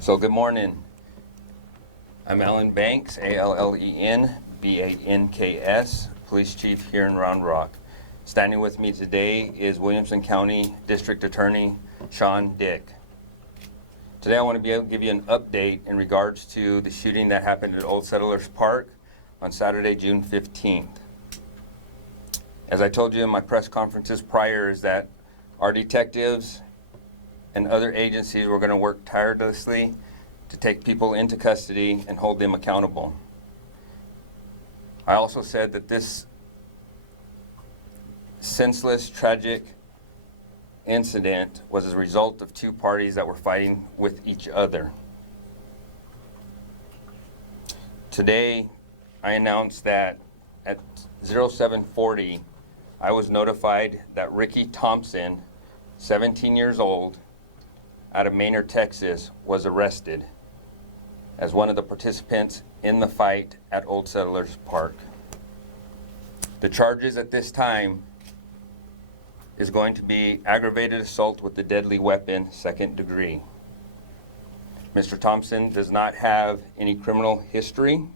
So good morning. I'm Alan Banks, ALLEN, Police Chief here in Round Rock. Standing with me today is Williamson County District Attorney Sean Dick. Today I want to be able to give you an update in regards to the shooting that happened at Old Settlers Park on Saturday, June 15th. As I told you in my press conferences prior, is that our detectives and other agencies were going to work tirelessly to take people into custody and hold them accountable. I also said that this senseless, tragic incident was a result of two parties that were fighting with each other. Today, I announced that at 0740, I was notified that Ricky Thompson, 17 years old, out of Maynard, Texas, was arrested as one of the participants in the fight at Old Settlers Park. The charges at this time is going to be aggravated assault with a deadly weapon, 2nd degree. Mr. Thompson does not have any criminal history.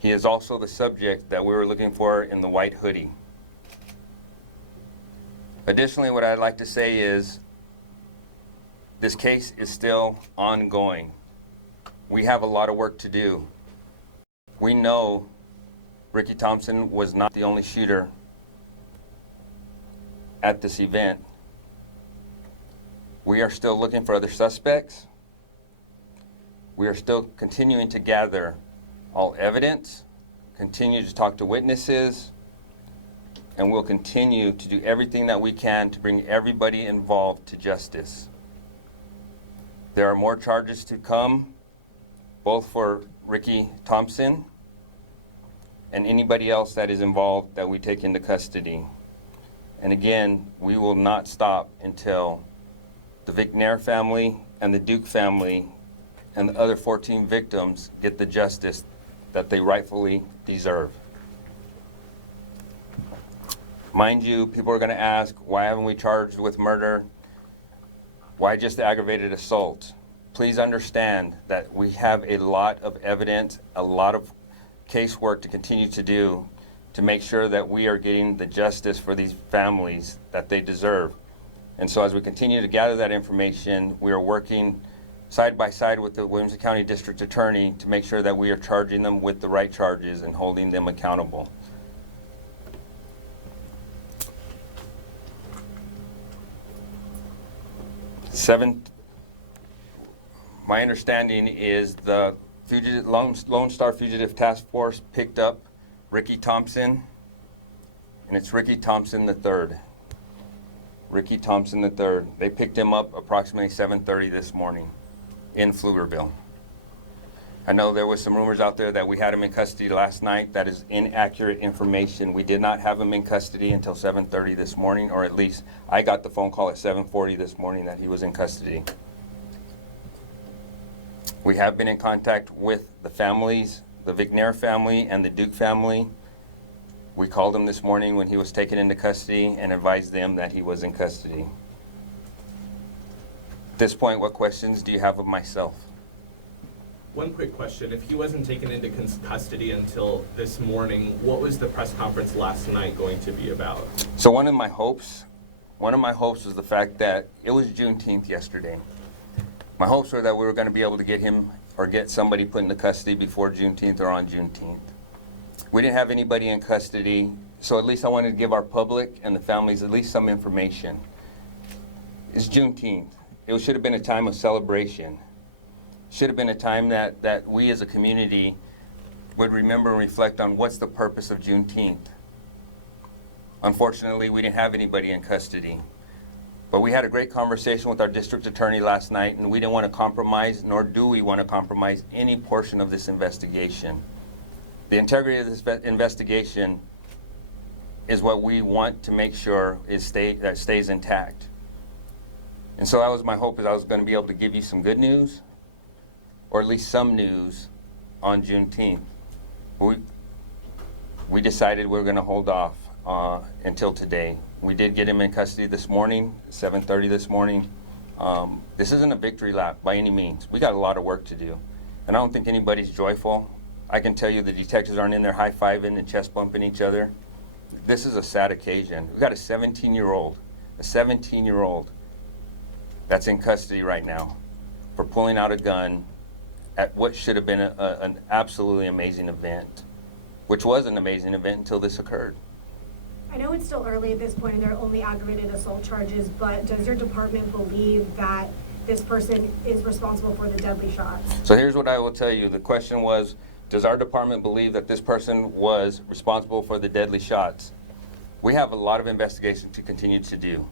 He is also the subject that we were looking for in the white hoodie. Additionally, what I'd like to say is this case is still ongoing. We have a lot of work to do. We know Ricky Thompson was not the only shooter at this event. We are still looking for other suspects. We are still continuing to gather all evidence, continue to talk to witnesses, and we'll continue to do everything that we can to bring everybody involved to justice. There are more charges to come, both for Ricky Thompson and anybody else that is involved that we take into custody. And again, we will not stop until the McNair family and the Duke family and the other 14 victims get the justice that they rightfully deserve. Mind you, people are going to ask, why haven't we charged with murder? Why just the aggravated assault? Please understand that we have a lot of evidence, a lot of casework to continue to do to make sure that we are getting the justice for these families that they deserve. And so as we continue to gather that information, we are working side by side with the Williamson County District Attorney to make sure that we are charging them with the right charges and holding them accountable. My understanding is the Lone Star Fugitive Task Force picked up Ricky Thompson, and it's Ricky Thompson III. Ricky Thompson III. They picked him up approximately 7:30 this morning in Pflugerville. I know there was some rumors out there that we had him in custody last night. That is inaccurate information. We did not have him in custody until 7:30 this morning, or at least I got the phone call at 7:40 this morning that he was in custody. We have been in contact with the families, the McNair family and the Duke family. We called him this morning when he was taken into custody and advised them that he was in custody. At this point, what questions do you have of myself? One quick question. If he wasn't taken into custody until this morning, what was the press conference last night going to be about? So one of my hopes was the fact that it was Juneteenth yesterday. My hopes were that we were going to be able to get him or get somebody put into custody before Juneteenth or on Juneteenth. We didn't have anybody in custody, so at least I wanted to give our public and the families at least some information. It's Juneteenth. It should have been a time of celebration. Should have been a time that we as a community would remember and reflect on what's the purpose of Juneteenth. Unfortunately, we didn't have anybody in custody. But we had a great conversation with our district attorney last night, and we didn't want to compromise, nor do we want to compromise any portion of this investigation. The integrity of this investigation is what we want to make sure that stays intact. And so that was my hope, is I was going to be able to give you some good news, or at least some news on Juneteenth. We decided we were going to hold off until today. We did get him in custody this morning, 7:30 this morning. This isn't a victory lap by any means. We got a lot of work to do. And I don't think anybody's joyful. I can tell you the detectives aren't in there high-fiving and chest bumping each other. This is a sad occasion. We've got a 17-year-old that's in custody right now for pulling out a gun at what should have been an absolutely amazing event, which was an amazing event until this occurred. I know it's still early at this point and they're only aggravated assault charges, but does your department believe that this person is responsible for the deadly shots? So here's what I will tell you. The question was, does our department believe that this person was responsible for the deadly shots? We have a lot of investigation to continue to do.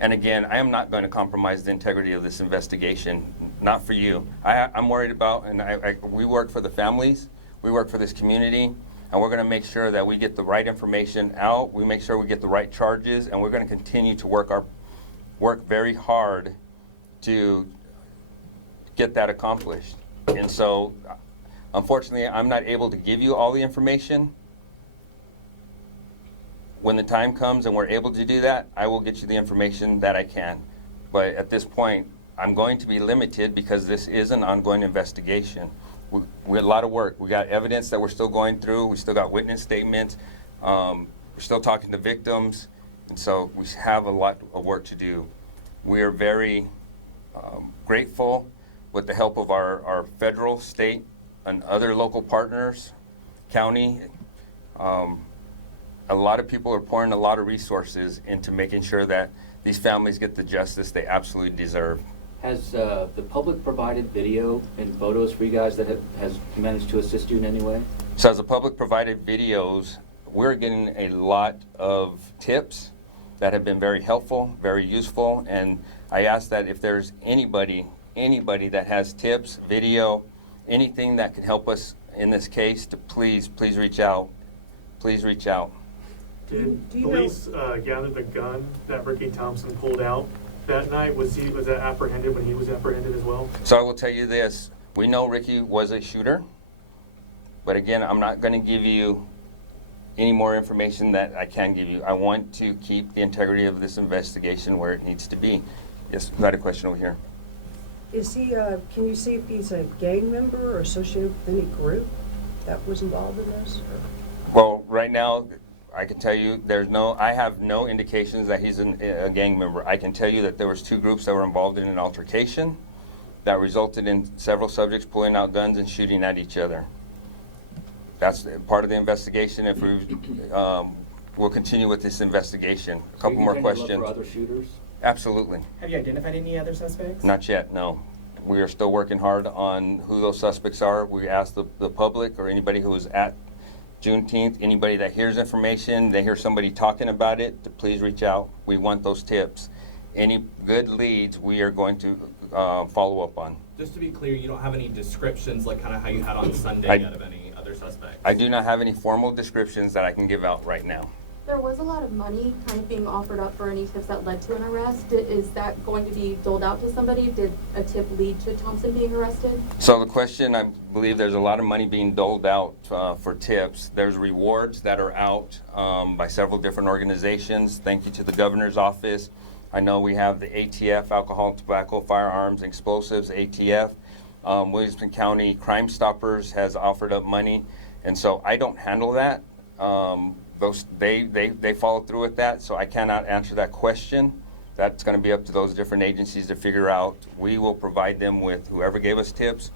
And again, I am not going to compromise the integrity of this investigation, not for you. I'm worried about, and we work for the families, we work for this community, and we're going to make sure that we get the right information out, we make sure we get the right charges, and we're going to continue to work very hard to get that accomplished. And so, unfortunately, I'm not able to give you all the information. When the time comes and we're able to do that, I will get you the information that I can. But at this point, I'm going to be limited because this is an ongoing investigation. We had a lot of work. We got evidence that we're still going through. We still got witness statements. We're still talking to victims. And so we have a lot of work to do. We are very grateful with the help of our federal, state, and other local partners, county. A lot of people are pouring a lot of resources into making sure that these families get the justice they absolutely deserve. Has the public provided video and photos for you guys that has managed to assist you in any way? So as the public provided videos, we're getting a lot of tips that have been very helpful, very useful, and I ask that if there's anybody that has tips, video, anything that could help us in this case, to please reach out. Please reach out. Did Do you police gather the gun that Ricky Thompson pulled out that night? Was that apprehended when he was apprehended as well? So I will tell you this, we know Ricky was a shooter, but again, I'm not going to give you any more information that I can give you. I want to keep the integrity of this investigation where it needs to be. Yes, got a question over here. Is he, can you see if he's a gang member or associated with any group that was involved in this? Well, right now, I can tell you I have no indications that he's a gang member. I can tell you that there was two groups that were involved in an altercation that resulted in several subjects pulling out guns and shooting at each other. That's part of the investigation. If we'll continue with this investigation. A couple more questions. For other shooters? Absolutely. Have you identified any other suspects? Not yet, no. We are still working hard on who those suspects are. We ask the public or anybody who was at Juneteenth, anybody that hears information, they hear somebody talking about it, to please reach out. We want those tips. Any good leads, we are going to follow up on. Just to be clear, you don't have any descriptions like kind of how you had on Sunday out of any other suspects? I do not have any formal descriptions that I can give out right now. There was a lot of money kind of being offered up for any tips that led to an arrest. Is that going to be doled out to somebody? Did a tip lead to Thompson being arrested? So the question, I believe there's a lot of money being doled out for tips. There's rewards that are out by several different organizations. Thank you to the governor's office. I know we have the ATF, Alcohol, Tobacco, Firearms, and Explosives, ATF. Williamson County Crime Stoppers has offered up money. And so I don't handle that. They follow through with that, so I cannot answer that question. That's going to be up to those different agencies to figure out. We will provide them with whoever gave us tips.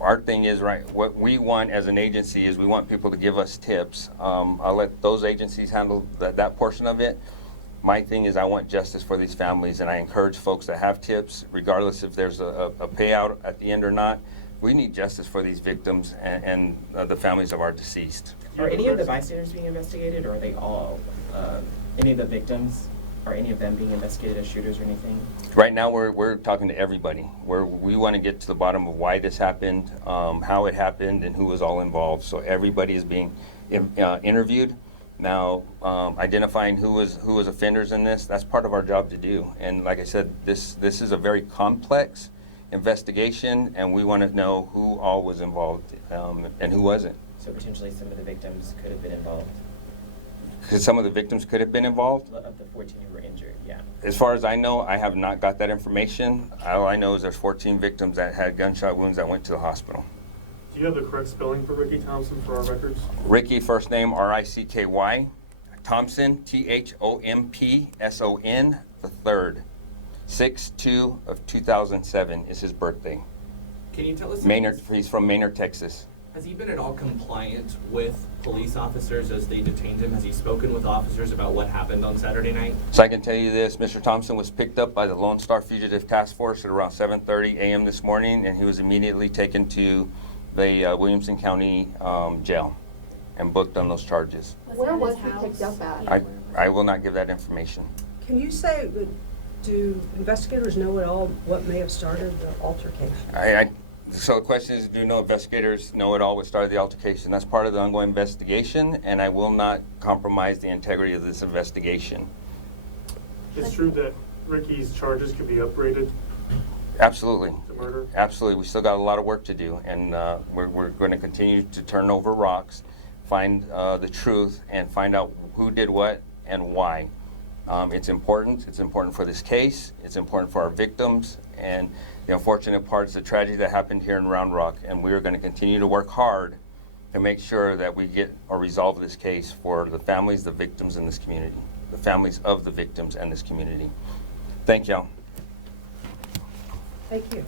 Our thing is, right, what we want as an agency is we want people to give us tips. I'll let those agencies handle that portion of it. My thing is I want justice for these families, and I encourage folks that have tips, regardless if there's a payout at the end or not. We need justice for these victims and the families of our deceased. Are any of the bystanders being investigated, or are they all, any of the victims, are any of them being investigated as shooters or anything? Right now, we're talking to everybody. We want to get to the bottom of why this happened, how it happened, and who was all involved. So everybody is being interviewed. Now, identifying who was offenders in this, that's part of our job to do. And like I said, this is a very complex investigation, and we want to know who all was involved and who wasn't. So potentially some of the victims could have been involved. Because some of the victims could have been involved. Of the 14 who were injured, yeah. As far as I know, I have not got that information. All I know is there's 14 victims that had gunshot wounds that went to the hospital. Do you have the correct spelling for Ricky Thompson for our records? Ricky, first name R-I-C-K-Y. Thompson, T-H-O-M-P-S-O-N, the third. 6/2 of 2007 is his birthday. Can you tell us? Maynard, he's from Maynard, Texas. Has he been at all compliant with police officers as they detained him? Has he spoken with officers about what happened on Saturday night? So I can tell you this, Mr. Thompson was picked up by the Lone Star Fugitive Task Force at around 7:30 a.m. this morning, and he was immediately taken to the Williamson County jail and booked on those charges. Where was he picked up at? I will not give that information. Can you say, do investigators know at all what may have started the altercation? So the question is, do no investigators know at all what started the altercation? That's part of the ongoing investigation, and I will not compromise the integrity of this investigation. It's true that Ricky's charges could be upgraded Absolutely. to murder? Absolutely. We still got a lot of work to do, and we're going to continue to turn over rocks, find the truth, and find out who did what and why. It's important. It's important for this case. It's important for our victims, and the unfortunate part is the tragedy that happened here in Round Rock, and we are going to continue to work hard to make sure that we get or resolve this case for the families, the victims in this community, the families of the victims and this community. Thank y'all. Thank you.